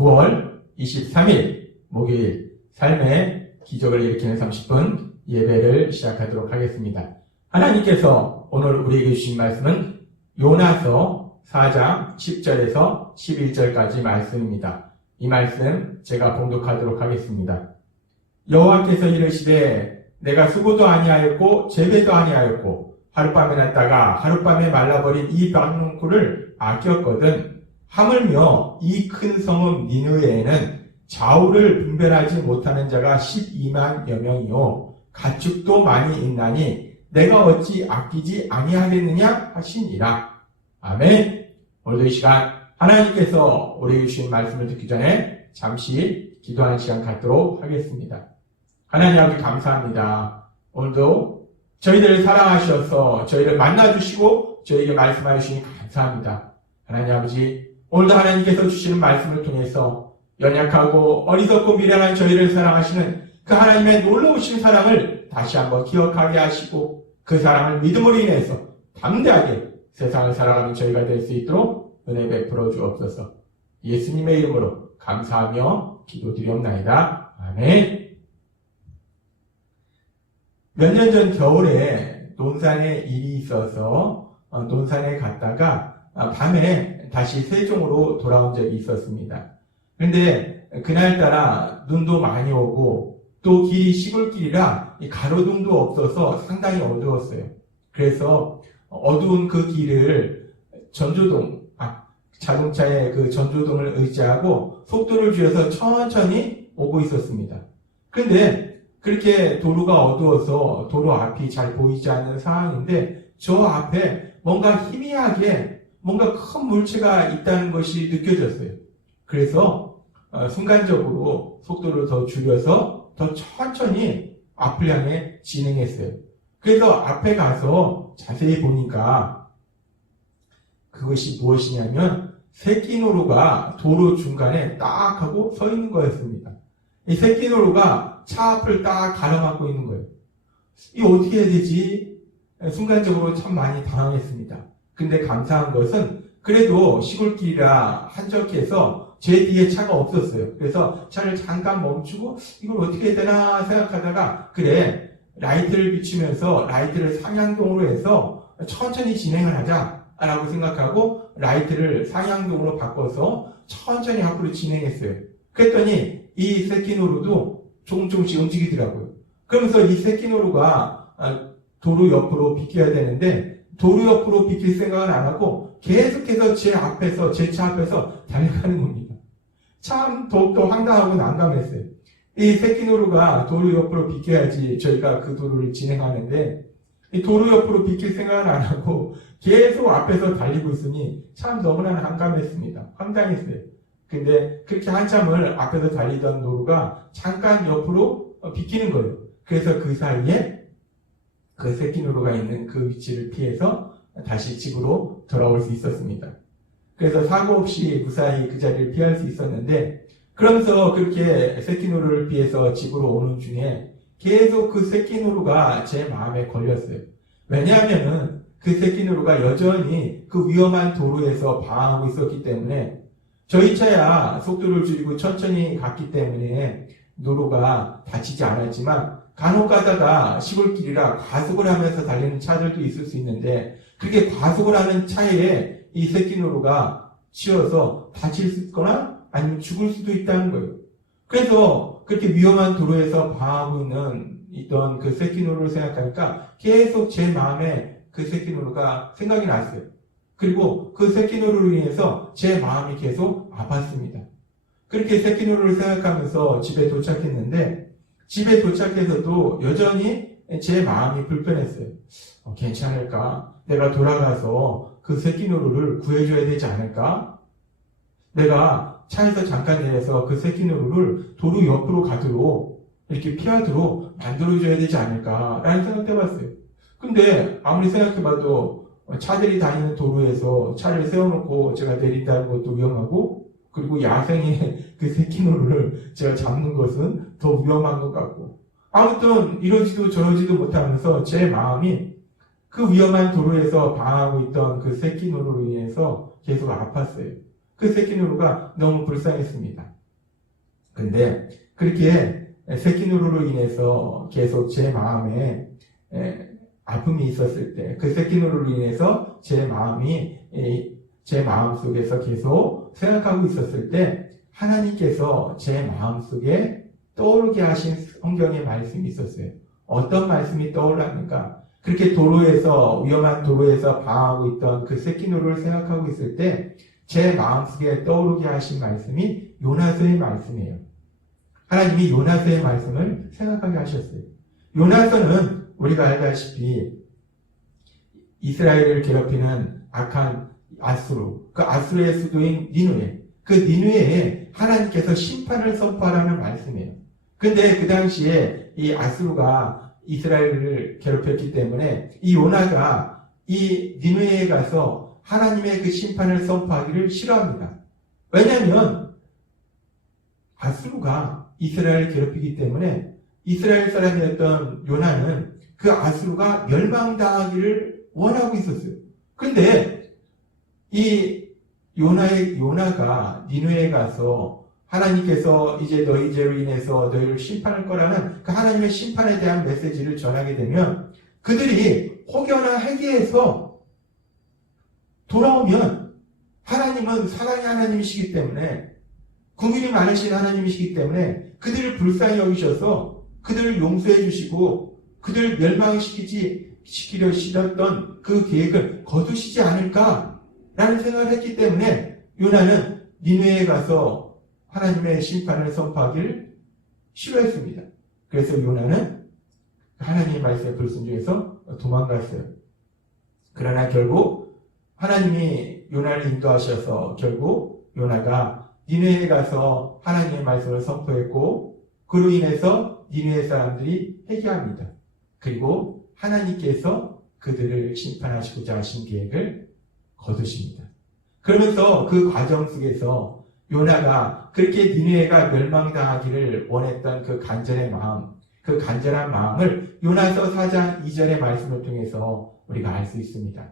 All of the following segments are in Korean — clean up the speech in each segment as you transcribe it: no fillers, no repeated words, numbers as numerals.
9월 23일 목요일 삶의 기적을 일으키는 30분 예배를 시작하도록 하겠습니다. 하나님께서 오늘 우리에게 주신 말씀은 요나서 4장 10절에서 11절까지 말씀입니다. 이 말씀 제가 봉독하도록 하겠습니다. 여호와께서 이르시되 내가 수고도 아니하였고 재배도 아니하였고 하룻밤에 났다가 하룻밤에 말라버린 이 방울을 아꼈거든 하물며 이 큰 성읍 니느웨에는 좌우를 분별하지 못하는 자가 12만여 명이요 가축도 많이 있나니 내가 어찌 아끼지 아니하겠느냐 하시니라. 아멘. 오늘도 이 시간 하나님께서 우리에게 주신 말씀을 듣기 전에 잠시 기도하는 시간 갖도록 하겠습니다. 하나님 아버지 감사합니다. 오늘도 저희들을 사랑하셔서 저희를 만나주시고 저희에게 말씀하여 주시니 감사합니다. 하나님 아버지 오늘도 하나님께서 주시는 말씀을 통해서 연약하고 어리석고 미련한 저희를 사랑하시는 그 하나님의 놀라우신 사랑을 다시 한번 기억하게 하시고 그 사랑을 믿음으로 인해서 담대하게 세상을 살아가는 저희가 될 수 있도록 은혜 베풀어 주옵소서. 예수님의 이름으로 감사하며 기도드리옵나이다. 아멘. 몇 년 전 겨울에 논산에 일이 있어서 논산에 갔다가 밤에 다시 세종으로 돌아온 적이 있었습니다. 그런데 그날따라 눈도 많이 오고 또 길이 시골길이라 가로등도 없어서 상당히 어두웠어요. 그래서 어두운 그 길을 자동차의 그 전조등을 의지하고 속도를 줄여서 천천히 오고 있었습니다. 그런데 그렇게 도로가 어두워서 도로 앞이 잘 보이지 않는 상황인데 저 앞에 뭔가 희미하게 뭔가 큰 물체가 있다는 것이 느껴졌어요. 그래서 순간적으로 속도를 더 줄여서 더 천천히 앞을 향해 진행했어요. 그래서 앞에 가서 자세히 보니까 그것이 무엇이냐면 새끼노루가 도로 중간에 딱 하고 서 있는 거였습니다. 이 새끼노루가 차 앞을 딱 가로막고 있는 거예요. 이 어떻게 해야 되지? 순간적으로 참 많이 당황했습니다. 근데 감사한 것은 그래도 시골길이라 한적해서 제 뒤에 차가 없었어요. 그래서 차를 잠깐 멈추고 이걸 어떻게 해야 되나 생각하다가 그래 라이트를 비추면서 라이트를 상향동으로 해서 천천히 진행을 하자라고 생각하고 라이트를 상향동으로 바꿔서 천천히 앞으로 진행했어요. 그랬더니 이 새끼노루도 조금씩 움직이더라고요. 그러면서 이 새끼노루가 도로 옆으로 비켜야 되는데 도로 옆으로 비킬 생각은 안 하고 계속해서 제 차 앞에서 달려가는 겁니다. 참 더욱더 황당하고 난감했어요. 이 새끼노루가 도로 옆으로 비켜야지 저희가 그 도로를 진행하는데 이 도로 옆으로 비킬 생각은 안 하고 계속 앞에서 달리고 있으니 참 너무나 난감했습니다. 황당했어요. 근데 그렇게 한참을 앞에서 달리던 노루가 잠깐 옆으로 비키는 거예요. 그래서 그 사이에 그 새끼노루가 있는 그 위치를 피해서 다시 집으로 돌아올 수 있었습니다. 그래서 사고 없이 무사히 그 자리를 피할 수 있었는데 그러면서 그렇게 새끼노루를 피해서 집으로 오는 중에 계속 그 새끼노루가 제 마음에 걸렸어요. 왜냐하면은 그 새끼노루가 여전히 그 위험한 도로에서 방황하고 있었기 때문에 저희 차야 속도를 줄이고 천천히 갔기 때문에 노루가 다치지 않았지만 간혹 가다가 시골길이라 과속을 하면서 달리는 차들도 있을 수 있는데 그렇게 과속을 하는 차에 이 새끼노루가 치여서 다칠 수 있거나 아니면 죽을 수도 있다는 거예요. 그래서 그렇게 위험한 도로에서 방황하고 있던 그 새끼노루를 생각하니까 계속 제 마음에 그 새끼노루가 생각이 났어요. 그리고 그 새끼노루로 인해서 제 마음이 계속 아팠습니다. 그렇게 새끼노루를 생각하면서 집에 도착했는데 집에 도착해서도 여전히 제 마음이 불편했어요. 괜찮을까? 내가 돌아가서 그 새끼노루를 구해줘야 되지 않을까? 내가 차에서 잠깐 내려서 그 새끼노루를 도로 옆으로 가도록 이렇게 피하도록 만들어줘야 되지 않을까라는 생각도 해봤어요. 근데 아무리 생각해봐도 차들이 다니는 도로에서 차를 세워놓고 제가 내린다는 것도 위험하고 그리고 야생의 그 새끼노루를 제가 잡는 것은 더 위험한 것 같고 아무튼 이러지도 저러지도 못하면서 제 마음이 그 위험한 도로에서 방황하고 있던 그 새끼노루로 인해서 계속 아팠어요. 그 새끼 누루가 너무 불쌍했습니다. 근데 그렇게 새끼 누루로 인해서 계속 제 마음에 아픔이 있었을 때, 그 새끼 누루로 인해서 제 마음 속에서 계속 생각하고 있었을 때, 하나님께서 제 마음 속에 떠오르게 하신 성경의 말씀이 있었어요. 어떤 말씀이 떠올랐는가? 그렇게 위험한 도로에서 방황하고 있던 그 새끼 누루를 생각하고 있을 때, 제 마음속에 떠오르게 하신 말씀이 요나서의 말씀이에요. 하나님이 요나서의 말씀을 생각하게 하셨어요. 요나서는 우리가 알다시피 이스라엘을 괴롭히는 악한 아수르, 그 아수르의 수도인 니누에, 그 니누에에 하나님께서 심판을 선포하라는 말씀이에요. 근데 그 당시에 이 아수르가 이스라엘을 괴롭혔기 때문에 이 요나가 이 니누에에 가서 하나님의 그 심판을 선포하기를 싫어합니다. 왜냐하면 아수르가 이스라엘을 괴롭히기 때문에 이스라엘 사람이었던 요나는 그 아수르가 멸망당하기를 원하고 있었어요. 근데 이 요나가 니누에 가서 하나님께서 이제 너희 죄로 인해서 너희를 심판할 거라는 그 하나님의 심판에 대한 메시지를 전하게 되면 그들이 혹여나 회개해서 돌아오면 하나님은 사랑의 하나님이시기 때문에 긍휼이 많으신 하나님이시기 때문에 그들을 불쌍히 여기셔서 그들을 용서해 주시고 그들을 멸망시키려 시켰던 그 계획을 거두시지 않을까라는 생각을 했기 때문에 요나는 니느웨에 가서 하나님의 심판을 선포하기를 싫어했습니다. 그래서 요나는 하나님의 말씀에 불순종해서 도망갔어요. 그러나 결국 하나님이 요나를 인도하셔서 결국 요나가 니느웨에 가서 하나님의 말씀을 선포했고 그로 인해서 니느웨 사람들이 회개합니다. 그리고 하나님께서 그들을 심판하시고자 하신 계획을 거두십니다. 그러면서 그 과정 속에서 요나가 그렇게 니느웨가 멸망당하기를 원했던 그 간절한 마음을 요나서 4장 2절의 말씀을 통해서 우리가 알 수 있습니다.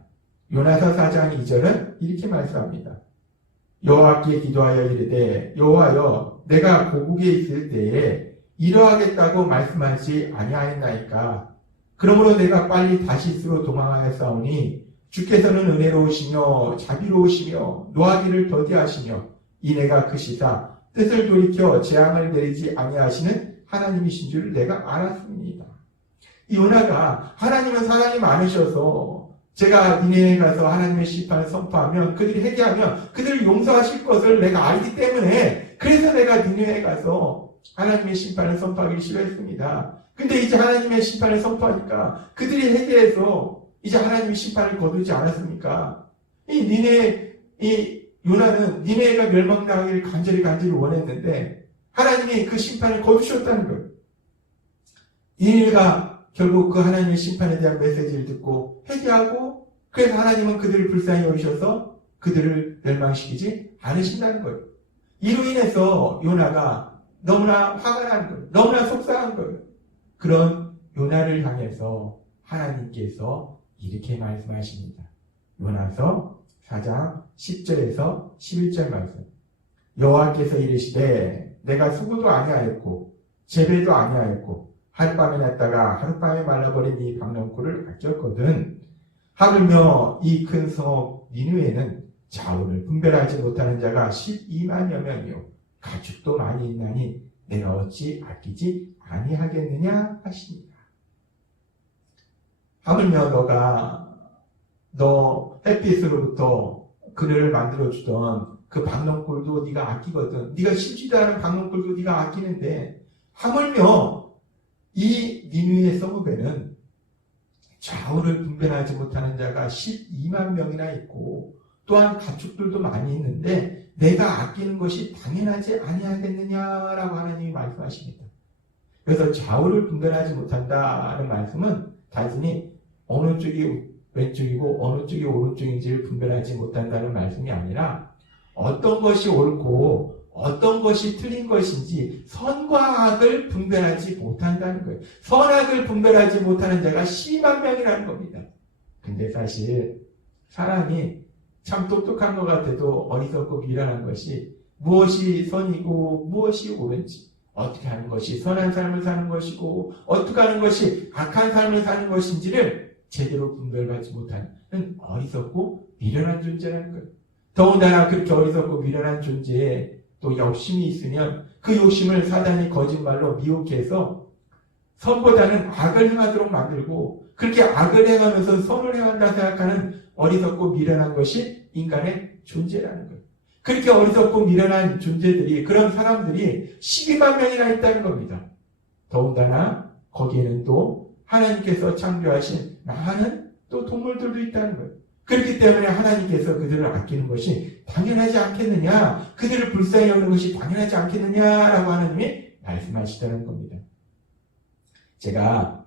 요나서 4장 2절은 이렇게 말씀합니다. 여호와께 기도하여 이르되 여호와여 내가 고국에 있을 때에 이러하겠다고 말씀하지 아니하였나이까. 그러므로 내가 빨리 다시스로 도망하였사오니 주께서는 은혜로우시며 자비로우시며 노하기를 더디하시며 이내가 크시사 뜻을 돌이켜 재앙을 내리지 아니하시는 하나님이신 줄을 내가 알았습니다. 이 요나가 하나님은 사랑이 많으셔서 제가 니네에 가서 하나님의 심판을 선포하면 그들이 회개하면 그들을 용서하실 것을 내가 알기 때문에 그래서 내가 니네에 가서 하나님의 심판을 선포하기 싫어했습니다. 근데 이제 하나님의 심판을 선포하니까 그들이 회개해서 이제 하나님의 심판을 거두지 않았습니까? 이 요나는 니네가 멸망당하기를 간절히 원했는데 하나님이 그 심판을 거두셨다는 거예요. 니네가 결국 그 하나님의 심판에 대한 메시지를 듣고 회개하고 그래서 하나님은 그들을 불쌍히 여기셔서 그들을 멸망시키지 않으신다는 거예요. 이로 인해서 요나가 너무나 화가 난 거예요. 너무나 속상한 거예요. 그런 요나를 향해서 하나님께서 이렇게 말씀하십니다. 요나서 4장 10절에서 11절 말씀. 여호와께서 이르시되 내가 수고도 아니하였고 재배도 아니하였고 하룻밤에 났다가 하룻밤에 말라버린 이 박농쿨을 아꼈거든. 하물며 이 큰 성읍 니느웨는 자원을 분별하지 못하는 자가 12만여 명이요 가축도 많이 있나니 내가 어찌 아끼지 아니하겠느냐 하십니다. 하물며 너 햇빛으로부터 그늘을 만들어주던 그 박농쿨도 네가 아끼거든. 네가 심지도 않은 박농쿨도 네가 아끼는데 하물며 이 니느웨 성읍에는 좌우를 분별하지 못하는 자가 12만 명이나 있고 또한 가축들도 많이 있는데 내가 아끼는 것이 당연하지 아니하겠느냐라고 하나님이 말씀하십니다. 그래서 좌우를 분별하지 못한다는 말씀은 단순히 어느 쪽이 왼쪽이고 어느 쪽이 오른쪽인지를 분별하지 못한다는 말씀이 아니라 어떤 것이 옳고 어떤 것이 틀린 것인지 선과 악을 분별하지 못한다는 거예요. 선악을 분별하지 못하는 자가 12만 명이라는 겁니다. 근데 사실 사람이 참 똑똑한 것 같아도 어리석고 미련한 것이 무엇이 선이고 무엇이 옳은지, 어떻게 하는 것이 선한 삶을 사는 것이고 어떻게 하는 것이 악한 삶을 사는 것인지를 제대로 분별하지 못하는 어리석고 미련한 존재라는 거예요. 더군다나 그렇게 어리석고 미련한 존재에 또 욕심이 있으면 그 욕심을 사단이 거짓말로 미혹해 해서 선보다는 악을 행하도록 만들고, 그렇게 악을 행하면서 선을 행한다 생각하는 어리석고 미련한 것이 인간의 존재라는 거예요. 그렇게 어리석고 미련한 존재들이, 그런 사람들이 12만 명이나 있다는 겁니다. 더군다나 거기에는 또 하나님께서 창조하신 많은 또 동물들도 있다는 거예요. 그렇기 때문에 하나님께서 그들을 아끼는 것이 당연하지 않겠느냐, 그들을 불쌍히 여기는 것이 당연하지 않겠느냐라고 하나님이 말씀하시다는 겁니다. 제가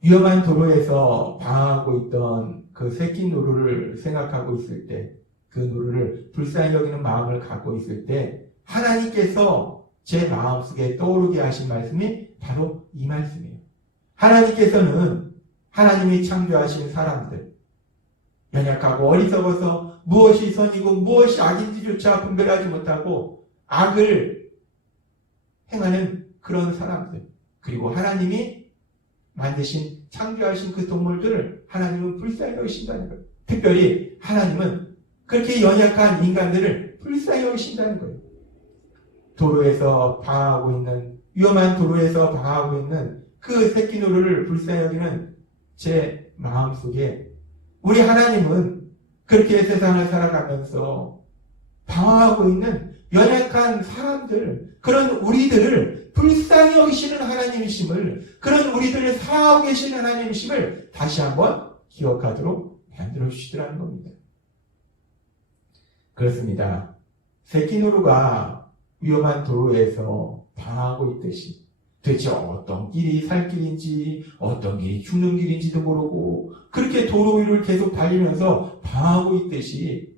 위험한 도로에서 방황하고 있던 그 새끼 노루를 생각하고 있을 때, 그 노루를 불쌍히 여기는 마음을 갖고 있을 때 하나님께서 제 마음속에 떠오르게 하신 말씀이 바로 이 말씀이에요. 하나님께서는 하나님이 창조하신 사람들, 연약하고 어리석어서 무엇이 선이고 무엇이 악인지조차 분별하지 못하고 악을 행하는 그런 사람들, 그리고 하나님이 만드신, 창조하신 그 동물들을 하나님은 불쌍히 여기신다는 거예요. 특별히 하나님은 그렇게 연약한 인간들을 불쌍히 여기신다는 거예요. 도로에서 방황하고 있는, 위험한 도로에서 방황하고 있는 그 새끼 노루를 불쌍히 여기는 제 마음속에 우리 하나님은 그렇게 세상을 살아가면서 방황하고 있는 연약한 사람들, 그런 우리들을 불쌍히 여기시는 하나님이심을, 그런 우리들을 사랑하고 계시는 하나님이심을 다시 한번 기억하도록 만들어 주시더라는 겁니다. 그렇습니다. 새끼 노루가 위험한 도로에서 방황하고 있듯이 대체 어떤 길이 살 길인지 어떤 길이 죽는 길인지도 모르고 그렇게 도로 위를 계속 달리면서 방황하고 있듯이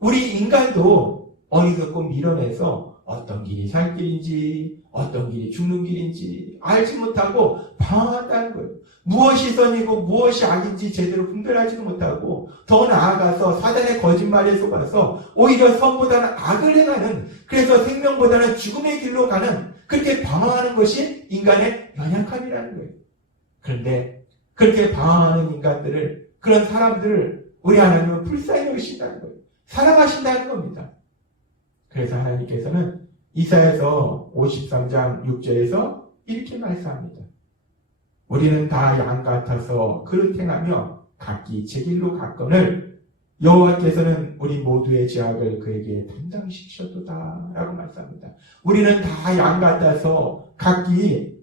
우리 인간도 어리석고 미련해서 어떤 길이 살 길인지 어떤 길이 죽는 길인지 알지 못하고 방황한다는 거예요. 무엇이 선이고 무엇이 악인지 제대로 분별하지도 못하고 더 나아가서 사단의 거짓말에 속아서 오히려 선보다는 악을 행하는, 그래서 생명보다는 죽음의 길로 가는, 그렇게 방황하는 것이 인간의 연약함이라는 거예요. 그런데 그렇게 방황하는 인간들을, 그런 사람들을 우리 하나님은 불쌍히 여기신다는 거예요. 사랑하신다는 겁니다. 그래서 하나님께서는 이사야서 53장 6절에서 이렇게 말씀합니다. 우리는 다 양 같아서 그릇 행하며 각기 제 길로 갔거늘 여호와께서는 우리 모두의 죄악을 그에게 담당시키셨도다 라고 말씀합니다. 우리는 다 양 같아서 각기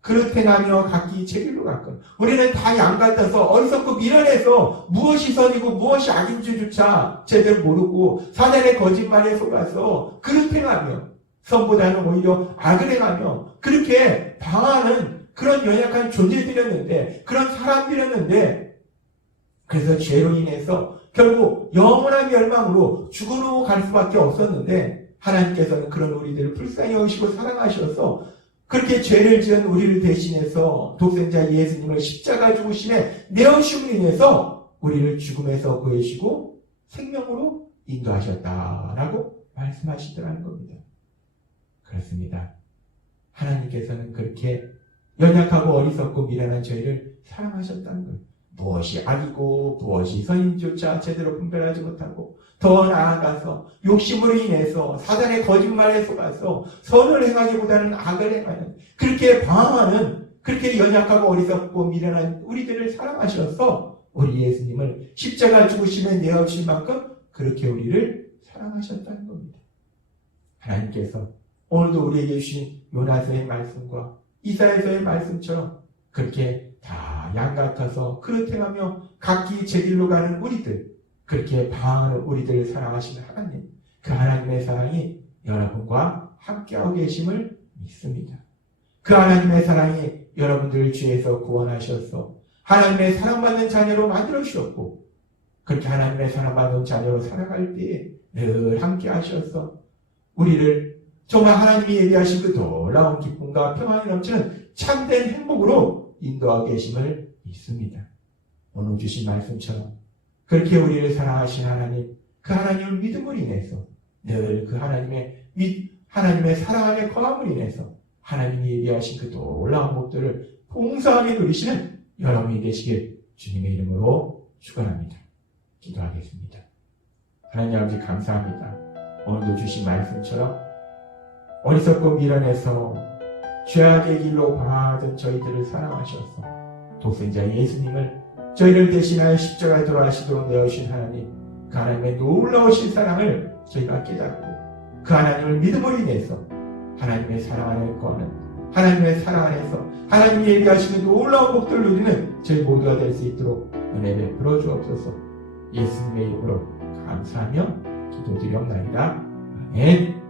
그릇 행하며 각기 제 길로 갔거늘, 우리는 다 양 같아서 어리석고 미련해서 무엇이 선이고 무엇이 악인지조차 제대로 모르고 사단의 거짓말에 속아서 그릇 행하며 선보다는 오히려 악을 행하며 그렇게 방황하는 그런 연약한 존재들이었는데, 그런 사람들이었는데, 그래서 죄로 인해서 결국 영원한 멸망으로 죽음으로 갈 수밖에 없었는데, 하나님께서는 그런 우리들을 불쌍히 여기시고 사랑하셔서 그렇게 죄를 지은 우리를 대신해서 독생자 예수님을 십자가 죽으심에 내어주심으로 인해서 우리를 죽음에서 구해주시고 생명으로 인도하셨다라고 말씀하시더라는 겁니다. 그렇습니다. 하나님께서는 그렇게 연약하고 어리석고 미련한 저희를 사랑하셨다는 거예요. 무엇이 악이고 무엇이 선인지조차 제대로 분별하지 못하고 더 나아가서 욕심으로 인해서 사단의 거짓말에 속아서 선을 행하기보다는 악을 행하는, 그렇게 방황하는, 그렇게 연약하고 어리석고 미련한 우리들을 사랑하셔서 우리 예수님을 십자가 죽으심에 내어주신 만큼 그렇게 우리를 사랑하셨다는 겁니다. 하나님께서 오늘도 우리에게 주신 요나서의 말씀과 이사야서의 말씀처럼 그렇게 다 양 같아서 그릇 행하며 각기 제 길로 가는 우리들, 그렇게 방황하는 우리들을 사랑하시는 하나님, 그 하나님의 사랑이 여러분과 함께하고 계심을 믿습니다. 그 하나님의 사랑이 여러분들을 죄에서 구원하셔서 하나님의 사랑받는 자녀로 만들어 주셨고, 그렇게 하나님의 사랑받는 자녀로 살아갈 때에 늘 함께 하셔서 우리를 정말 하나님이 예비하신 그 놀라운 기쁨과 평안이 넘치는 참된 행복으로 인도하고 계심을 믿습니다. 오늘 주신 말씀처럼 그렇게 우리를 사랑하신 하나님, 그 하나님을 믿음으로 인해서 늘 그 하나님의 사랑 안에 거함으로 인해서 하나님이 예비하신 그 놀라운 복들을 풍성하게 누리시는 여러분이 되시길 주님의 이름으로 축원합니다. 기도하겠습니다. 하나님 아버지 감사합니다. 오늘도 주신 말씀처럼 어리석고 미련해서 죄악의 길로 방황하던 저희들을 사랑하셔서 독생자 예수님을 저희를 대신하여 십자가에 돌아가시도록 내어주신 하나님, 그 하나님의 놀라우신 사랑을 저희가 깨닫고 그 하나님을 믿음으로 인해서 하나님의 사랑 안에 거하는, 하나님의 사랑 안에서 하나님이 예비하시는 놀라운 복들을 누리는 저희 모두가 될 수 있도록 은혜 베풀어 주옵소서. 예수님의 이름으로 감사하며 기도드리옵나이다. 아멘.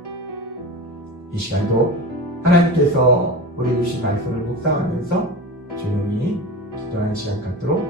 이 시간도 하나님께서 우리 주신 말씀을 묵상하면서 조용히 기도하는 시간 갖도록